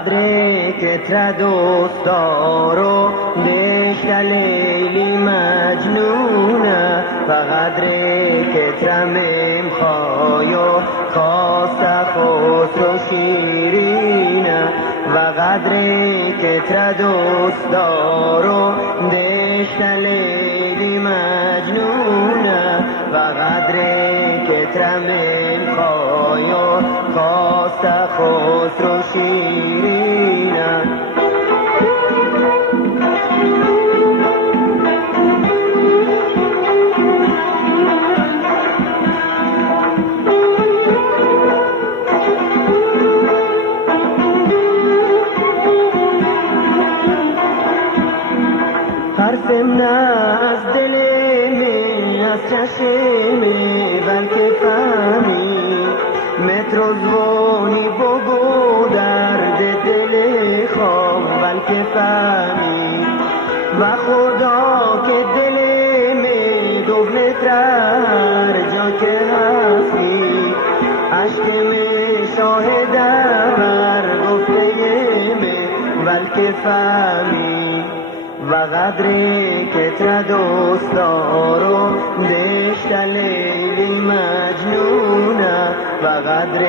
قدر کتر دوست دارو دشت لیلی مجنونه و قدر کتر ممخایو خواست خسرو شیرینه و قدر کتر دوست دارو دشت لیلی مجنونه و قدر کتر ممخایو خواست خسرو شیرینه حرفم نه از دل می از چشم بلکه فهمی متر و زبانی بگو درد دل خواب بلکه فهمی و خدا که دل می دو متر جا که هستی عشق می شاهد بر گفته می بلکه فهمی و قدر کتر دوست دارو دشت لیلی مجنونه و قدر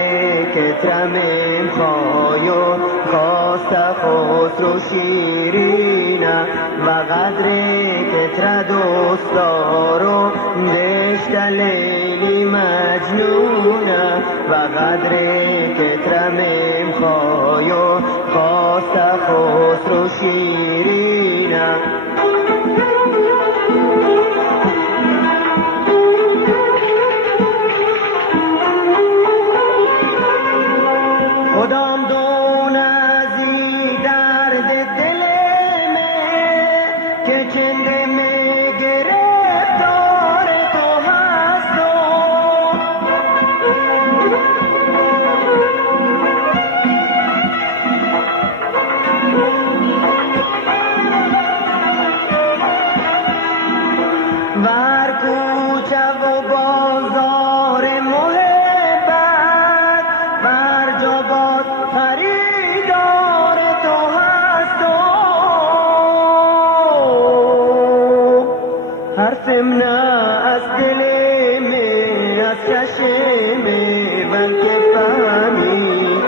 کتر ممخایو خواست خسرو شیرینه و قدر کتر دوست دارو دشت لیلی مجنونه و قدر کتر ممخایو خواست خسرو شیرینه خدام دون ازی درد دل میں که چنده میں گرفتار تو هست ور کوچه و بازار محبت بر جا باز خریدار تو هست حرفم نه از دل می از چشم بلکه فهمی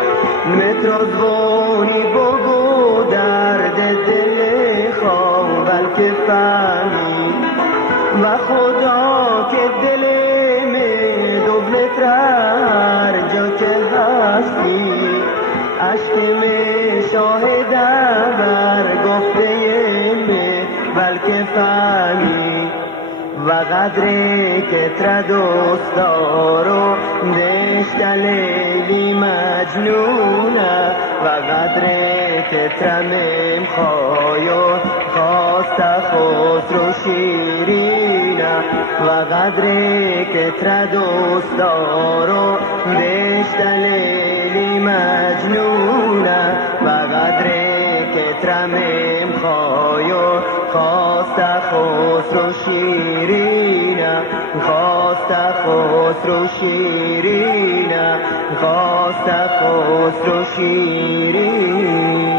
متر و زبانی بگو درد دل خواه بلکه فهمی و خدا که دل می دوبلتر جا که هستی عشق می شاهد بر گفته می بلکه فهمی و قدر کتر دوست دارو دشت لیلی مجنونه و قدر کتر ممخایو خواست خسرو شیرینه و قدر کتر دوست دارو دشت لیلی مجنونه و قدر کتر ممخایو خواست خسرو شیرینه خواست خسرو شیرینه خواست خسرو شیرینه